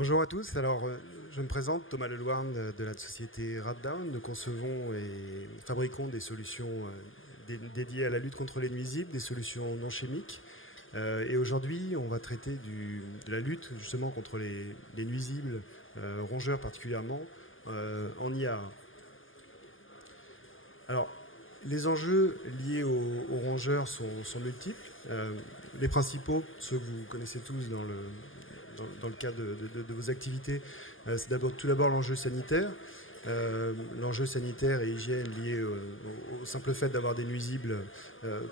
Bonjour à tous. Alors, je me présente, Thomas Lelouarn de la société Raddown. Nous concevons et fabriquons des solutions dédiées à la lutte contre les nuisibles, des solutions non chimiques. Et aujourd'hui, on va traiter de la lutte justement contre les nuisibles, rongeurs particulièrement, en IA. Alors, les enjeux liés aux rongeurs sont multiples. Les principaux, ceux que vous connaissez tous dans le cadre de vos activités, c'est tout d'abord l'enjeu sanitaire. L'enjeu sanitaire et hygiène lié au simple fait d'avoir des nuisibles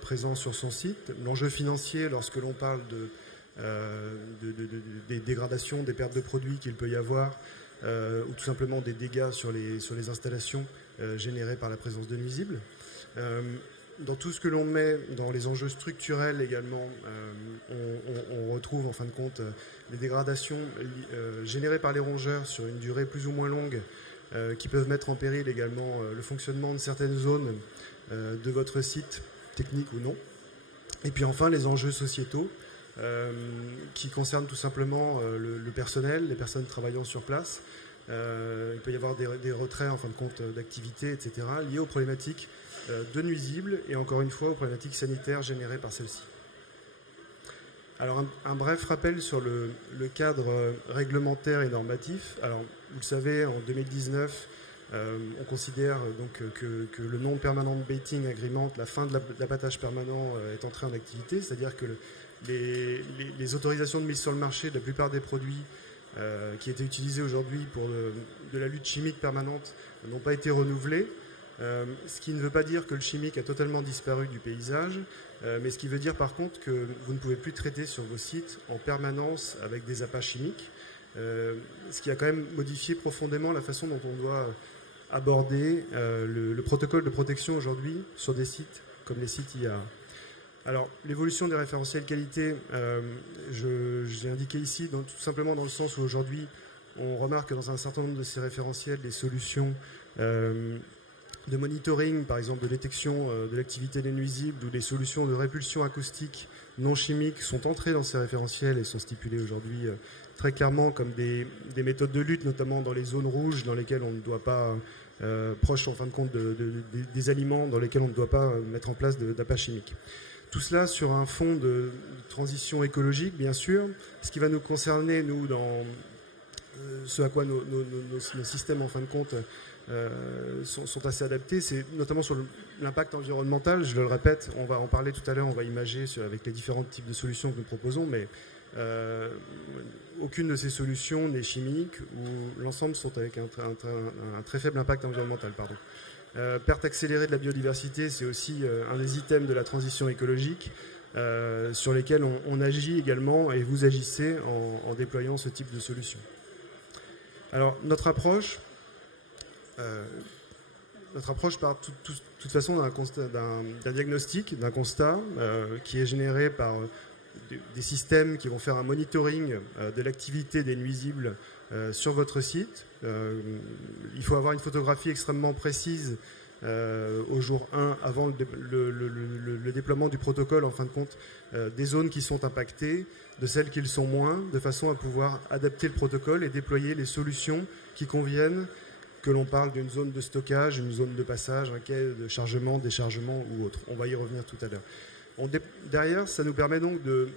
présents sur son site. L'enjeu financier lorsque l'on parle des dégradations, des pertes de produits qu'il peut y avoir, ou tout simplement des dégâts sur les installations générés par la présence de nuisibles. Dans tout ce que l'on met dans les enjeux structurels également, on retrouve en fin de compte les dégradations générées par les rongeurs sur une durée plus ou moins longue qui peuvent mettre en péril également le fonctionnement de certaines zones de votre site, technique ou non. Et puis enfin les enjeux sociétaux qui concernent tout simplement le personnel, les personnes travaillant sur place. Il peut y avoir des retraits en fin de compte d'activités, etc., liés aux problématiques de nuisibles et encore une fois aux problématiques sanitaires générées par celles-ci. Alors un bref rappel sur le cadre réglementaire et normatif. Alors vous le savez, en 2019, on considère donc que le non-permanent baiting agreement, la fin de l'abattage permanent est entrée en activité, c'est-à-dire que les autorisations de mise sur le marché de la plupart des produits qui étaient utilisés aujourd'hui pour de la lutte chimique permanente n'ont pas été renouvelées. Ce qui ne veut pas dire que le chimique a totalement disparu du paysage, mais ce qui veut dire par contre que vous ne pouvez plus traiter sur vos sites en permanence avec des appâts chimiques, ce qui a quand même modifié profondément la façon dont on doit aborder le protocole de protection aujourd'hui sur des sites comme les sites IA. Alors, l'évolution des référentiels qualité, j'ai indiqué ici, tout simplement dans le sens où aujourd'hui, on remarque que dans un certain nombre de ces référentiels, des solutions de monitoring, par exemple de détection de l'activité des nuisibles ou des solutions de répulsion acoustique non chimique sont entrées dans ces référentiels et sont stipulées aujourd'hui très clairement comme des méthodes de lutte, notamment dans les zones rouges dans lesquelles on ne doit pas, proches en fin de compte des aliments dans lesquels on ne doit pas mettre en place d'appâts chimiques. Tout cela sur un fond de transition écologique, bien sûr. Ce qui va nous concerner, nous, dans ce à quoi nos systèmes, en fin de compte, sont assez adaptés, c'est notamment sur l'impact environnemental. Je le répète, on va en parler tout à l'heure, on va imager avec les différents types de solutions que nous proposons, mais aucune de ces solutions n'est chimique ou l'ensemble sont avec un très faible impact environnemental. Pardon. Perte accélérée de la biodiversité, c'est aussi un des items de la transition écologique sur lesquels on agit également et vous agissez en déployant ce type de solution. Alors, notre approche part de toute façon d'un diagnostic, d'un constat qui est généré par des systèmes qui vont faire un monitoring de l'activité des nuisibles sur votre site. Il faut avoir une photographie extrêmement précise au jour 1 avant le déploiement du protocole, en fin de compte, des zones qui sont impactées, de celles qui le sont moins, de façon à pouvoir adapter le protocole et déployer les solutions qui conviennent, que l'on parle d'une zone de stockage, une zone de passage, un quai de chargement, déchargement ou autre. On va y revenir tout à l'heure. Derrière, ça nous permet donc de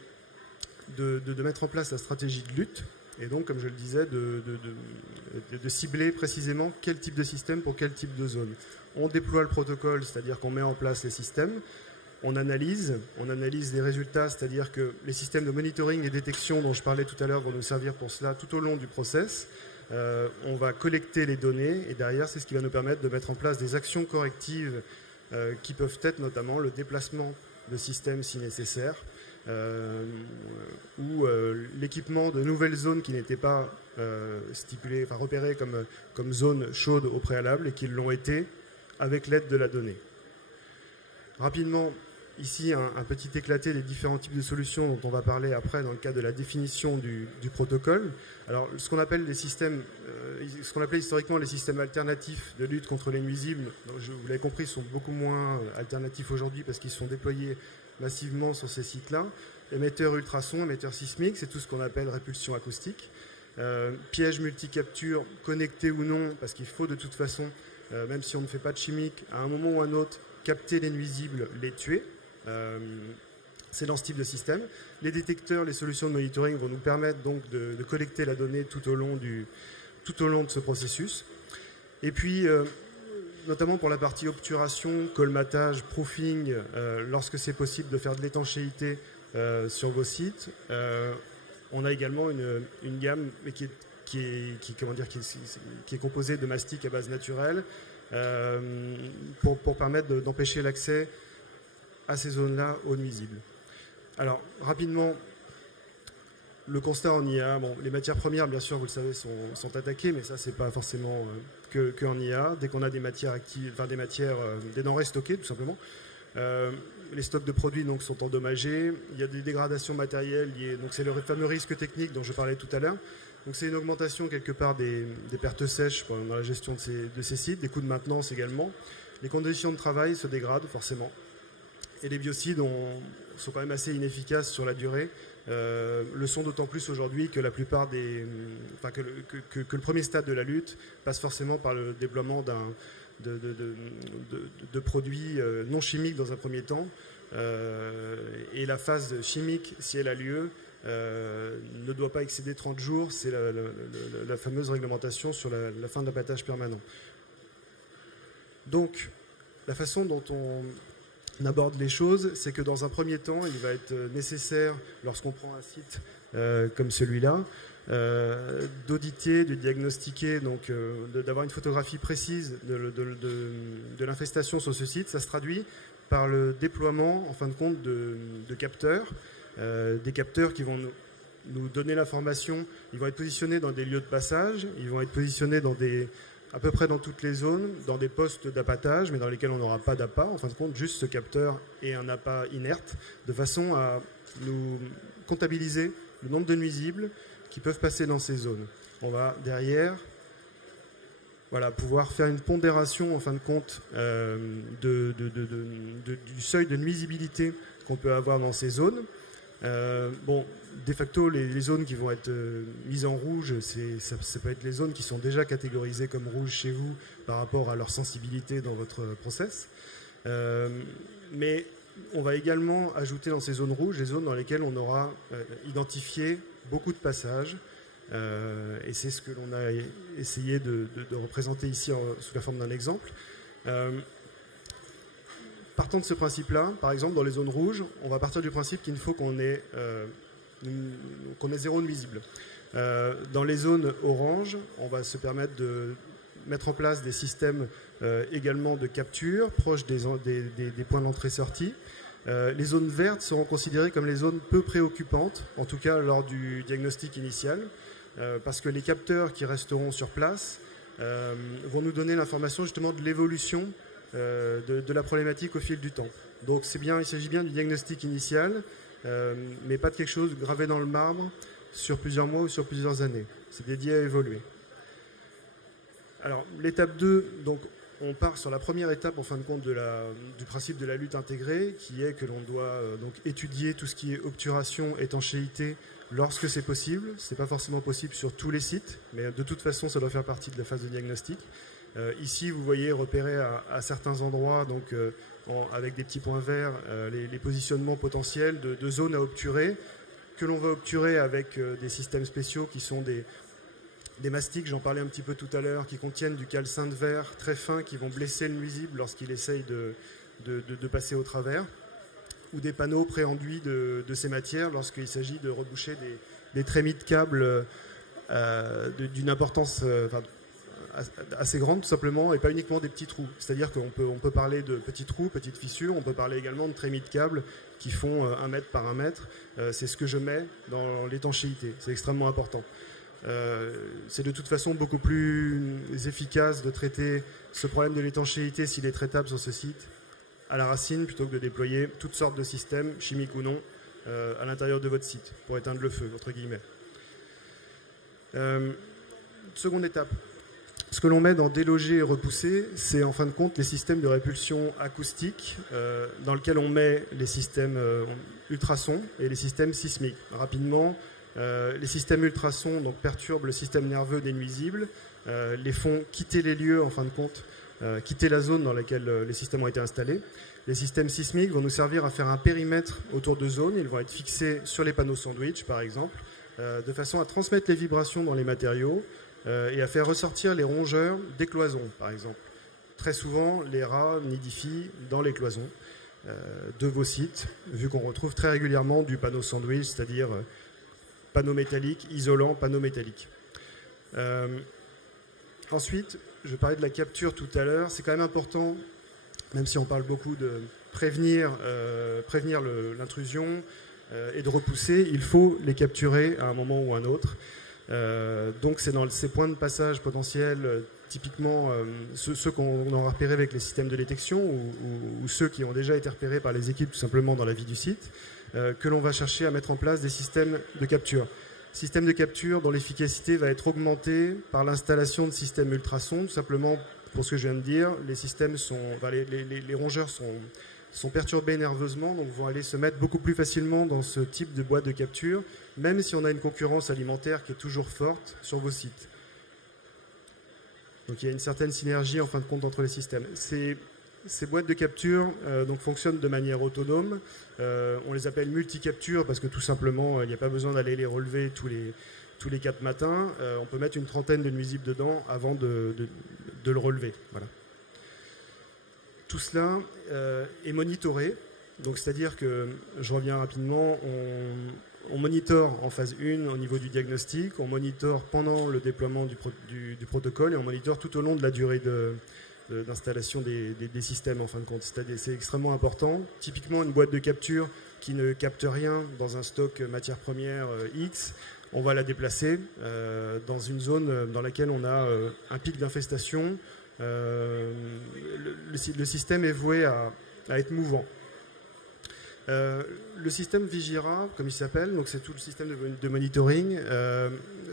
mettre en place la stratégie de lutte et donc, comme je le disais, de cibler précisément quel type de système pour quel type de zone. On déploie le protocole, c'est-à-dire qu'on met en place les systèmes. On analyse les résultats, c'est-à-dire que les systèmes de monitoring et détection dont je parlais tout à l'heure vont nous servir pour cela tout au long du process. On va collecter les données et derrière, c'est ce qui va nous permettre de mettre en place des actions correctives qui peuvent être notamment le déplacement de systèmes si nécessaire ou l'équipement de nouvelles zones qui n'étaient pas stipulées, enfin repérées comme zones chaudes au préalable et qui l'ont été avec l'aide de la donnée. Rapidement, ici, un petit éclaté des différents types de solutions dont on va parler après dans le cadre de la définition du protocole. Alors, ce qu'on appelle les systèmes, ce qu'on appelait historiquement les systèmes alternatifs de lutte contre les nuisibles, vous l'avez compris, sont beaucoup moins alternatifs aujourd'hui parce qu'ils sont déployés massivement sur ces sites-là. Émetteurs ultrasons, émetteurs sismiques, c'est tout ce qu'on appelle répulsion acoustique. pièges multicapture, connectés ou non, parce qu'il faut de toute façon, même si on ne fait pas de chimique, à un moment ou à un autre, capter les nuisibles, les tuer. C'est dans ce type de système. Les détecteurs, les solutions de monitoring vont nous permettre donc de collecter la donnée tout au long de ce processus. Et puis, notamment pour la partie obturation, colmatage, proofing, lorsque c'est possible de faire de l'étanchéité sur vos sites, on a également une gamme qui est composée de mastic à base naturelle pour permettre d'empêcher l'accès à ces zones-là aux nuisibles. Alors, rapidement, le constat en IA, bon, les matières premières, bien sûr, vous le savez, sont attaquées, mais ça, c'est pas forcément que en IA. Dès qu'on a des matières actives, enfin des denrées stockées, tout simplement, les stocks de produits donc sont endommagés. Il y a des dégradations matérielles liées. Donc, c'est le fameux risque technique dont je parlais tout à l'heure. Donc, c'est une augmentation quelque part des pertes sèches dans la gestion de ces sites, des coûts de maintenance également. Les conditions de travail se dégradent forcément. Et les biocides sont quand même assez inefficaces sur la durée. Le sont d'autant plus aujourd'hui que la plupart que le premier stade de la lutte passe forcément par le déploiement de produits non chimiques dans un premier temps. Et la phase chimique, si elle a lieu, ne doit pas excéder 30 jours. C'est la fameuse réglementation sur la fin de l'abattage permanent. Donc, la façon dont on aborde les choses, c'est que dans un premier temps, il va être nécessaire, lorsqu'on prend un site comme celui-là, d'auditer, de diagnostiquer, donc d'avoir une photographie précise de l'infestation sur ce site. Ça se traduit par le déploiement, en fin de compte, de capteurs, des capteurs qui vont nous donner l'information. Ils vont être positionnés dans des lieux de passage, ils vont être positionnés à peu près dans toutes les zones, dans des postes d'appâtage, mais dans lesquels on n'aura pas d'appât. En fin de compte, juste ce capteur et un appât inerte, de façon à nous comptabiliser le nombre de nuisibles qui peuvent passer dans ces zones. On va derrière pouvoir faire une pondération, en fin de compte, du seuil de nuisibilité qu'on peut avoir dans ces zones. De facto, les zones qui vont être mises en rouge, ça peut être les zones qui sont déjà catégorisées comme rouges chez vous par rapport à leur sensibilité dans votre process. Mais on va également ajouter dans ces zones rouges les zones dans lesquelles on aura identifié beaucoup de passages. Et c'est ce que l'on a essayé de représenter ici sous la forme d'un exemple. Partant de ce principe-là, par exemple, dans les zones rouges, on va partir du principe qu'il faut qu'on ait zéro nuisible. Dans les zones oranges, on va se permettre de mettre en place des systèmes également de capture proches des points d'entrée-sortie. Les zones vertes seront considérées comme les zones peu préoccupantes, en tout cas lors du diagnostic initial, parce que les capteurs qui resteront sur place vont nous donner l'information justement de l'évolution de la problématique au fil du temps. Donc il s'agit bien du diagnostic initial, mais pas de quelque chose gravé dans le marbre sur plusieurs mois ou sur plusieurs années. C'est dédié à évoluer. Alors, l'étape 2, donc, on part sur la première étape, en fin de compte, du principe de la lutte intégrée, qui est que l'on doit donc étudier tout ce qui est obturation, étanchéité, lorsque c'est possible. Ce n'est pas forcément possible sur tous les sites, mais de toute façon, ça doit faire partie de la phase de diagnostic. Ici, vous voyez repérer à certains endroits, donc, avec des petits points verts, les positionnements potentiels de zones à obturer, que l'on va obturer avec des systèmes spéciaux qui sont des mastiques, j'en parlais un petit peu tout à l'heure, qui contiennent du calcin de verre très fin, qui vont blesser le nuisible lorsqu'il essaye de passer au travers, ou des panneaux préenduits de ces matières lorsqu'il s'agit de reboucher des trémies de câbles d'une importance assez grande, tout simplement, et pas uniquement des petits trous. C'est-à-dire qu'on peut parler de petits trous, petites fissures, on peut parler également de trémies de câbles qui font 1 mètre par 1 mètre. C'est ce que je mets dans l'étanchéité. C'est extrêmement important. C'est de toute façon beaucoup plus efficace de traiter ce problème de l'étanchéité s'il est traitable sur ce site à la racine plutôt que de déployer toutes sortes de systèmes, chimiques ou non, à l'intérieur de votre site pour éteindre le feu, entre guillemets. Seconde étape. Ce que l'on met dans déloger et repousser, c'est en fin de compte les systèmes de répulsion acoustique dans lesquels on met les systèmes ultrasons et les systèmes sismiques. Rapidement, Les systèmes ultrasons donc, perturbent le système nerveux des nuisibles, les font quitter les lieux, en fin de compte, quitter la zone dans laquelle les systèmes ont été installés. Les systèmes sismiques vont nous servir à faire un périmètre autour de zones. Ils vont être fixés sur les panneaux sandwich, par exemple, de façon à transmettre les vibrations dans les matériaux et à faire ressortir les rongeurs des cloisons, par exemple. Très souvent, les rats nidifient dans les cloisons de vos sites, vu qu'on retrouve très régulièrement du panneau sandwich, c'est-à-dire panneau métallique, isolant, panneau métallique. Ensuite, je parlais de la capture tout à l'heure. C'est quand même important, même si on parle beaucoup de prévenir l'intrusion et de repousser, il faut les capturer à un moment ou à un autre. Donc c'est dans ces points de passage potentiels, typiquement ceux qu'on aura repérés avec les systèmes de détection ou ceux qui ont déjà été repérés par les équipes tout simplement dans la vie du site, que l'on va chercher à mettre en place des systèmes de capture. Système de capture dont l'efficacité va être augmentée par l'installation de systèmes ultrasons, tout simplement pour ce que je viens de dire. Les systèmes les rongeurs sont perturbés nerveusement, donc vont aller se mettre beaucoup plus facilement dans ce type de boîte de capture, même si on a une concurrence alimentaire qui est toujours forte sur vos sites. Donc il y a une certaine synergie en fin de compte entre les systèmes. Ces boîtes de capture donc fonctionnent de manière autonome. On les appelle multi-captures parce que tout simplement, il n'y a pas besoin d'aller les relever tous les 4 matins. On peut mettre une trentaine de nuisibles dedans avant de le relever. Voilà. Tout cela est monitoré. Donc c'est-à-dire que, je reviens rapidement, on monitore en phase 1 au niveau du diagnostic, on monitore pendant le déploiement du protocole et on monitore tout au long de la durée d'installation des systèmes en fin de compte. C'est extrêmement important. Typiquement, une boîte de capture qui ne capte rien dans un stock matière première X, on va la déplacer dans une zone dans laquelle on a un pic d'infestation. Le système est voué à être mouvant. Le système Vigira, comme il s'appelle, donc c'est tout le système de monitoring,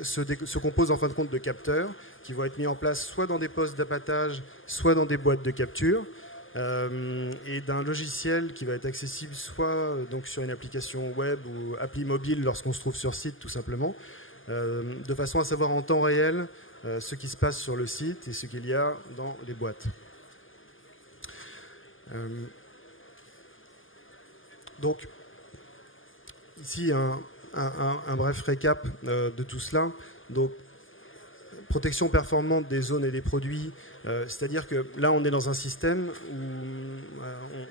se compose en fin de compte de capteurs qui vont être mis en place soit dans des postes d'appâtage, soit dans des boîtes de capture, et d'un logiciel qui va être accessible soit donc sur une application web ou appli mobile lorsqu'on se trouve sur site tout simplement, de façon à savoir en temps réel ce qui se passe sur le site et ce qu'il y a dans les boîtes. Donc, ici, un bref récap de tout cela. Donc, protection performante des zones et des produits, c'est-à-dire que là, on est dans un système où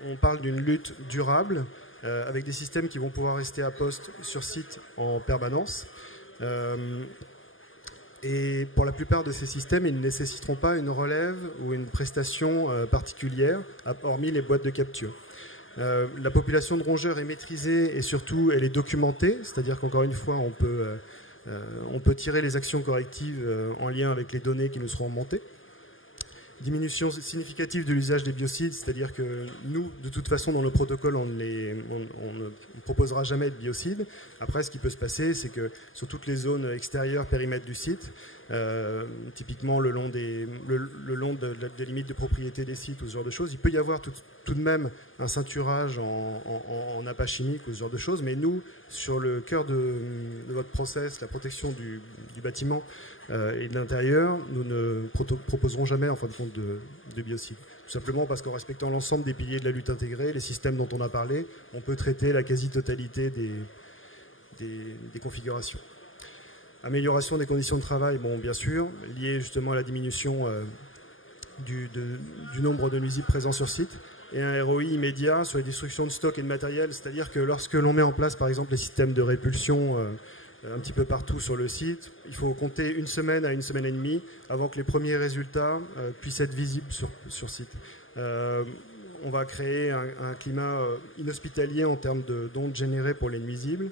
on parle d'une lutte durable, avec des systèmes qui vont pouvoir rester à poste sur site en permanence. Et pour la plupart de ces systèmes, ils ne nécessiteront pas une relève ou une prestation particulière, hormis les boîtes de capture. La population de rongeurs est maîtrisée et surtout elle est documentée, c'est-à-dire qu'encore une fois on peut tirer les actions correctives en lien avec les données qui nous seront remontées. Diminution significative de l'usage des biocides, c'est-à-dire que nous, de toute façon, dans le protocole, on ne proposera jamais de biocides. Après, ce qui peut se passer, c'est que sur toutes les zones extérieures, périmètre du site, typiquement le long des limites de propriété des sites ou ce genre de choses, il peut y avoir tout de même un ceinturage en appât chimique ou ce genre de choses, mais nous, sur le cœur de votre process, la protection du bâtiment et de l'intérieur, nous ne proposerons jamais en fin de compte de biocides. Tout simplement parce qu'en respectant l'ensemble des piliers de la lutte intégrée, les systèmes dont on a parlé, on peut traiter la quasi-totalité des configurations. Amélioration des conditions de travail, bon, bien sûr, liée justement à la diminution du nombre de nuisibles présents sur site, et un ROI immédiat sur les destructions de stock et de matériel, c'est-à-dire que lorsque l'on met en place par exemple les systèmes de répulsion un petit peu partout sur le site, il faut compter 1 semaine à 1 semaine et demie avant que les premiers résultats puissent être visibles sur site. On va créer un climat inhospitalier en termes d'ondes générées pour les nuisibles,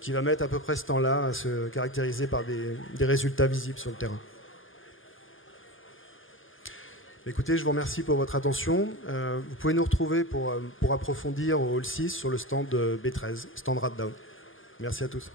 qui va mettre à peu près ce temps-là à se caractériser par des résultats visibles sur le terrain. Écoutez, je vous remercie pour votre attention. Vous pouvez nous retrouver pour approfondir au Hall 6 sur le stand B13, stand Raddown. Merci à tous.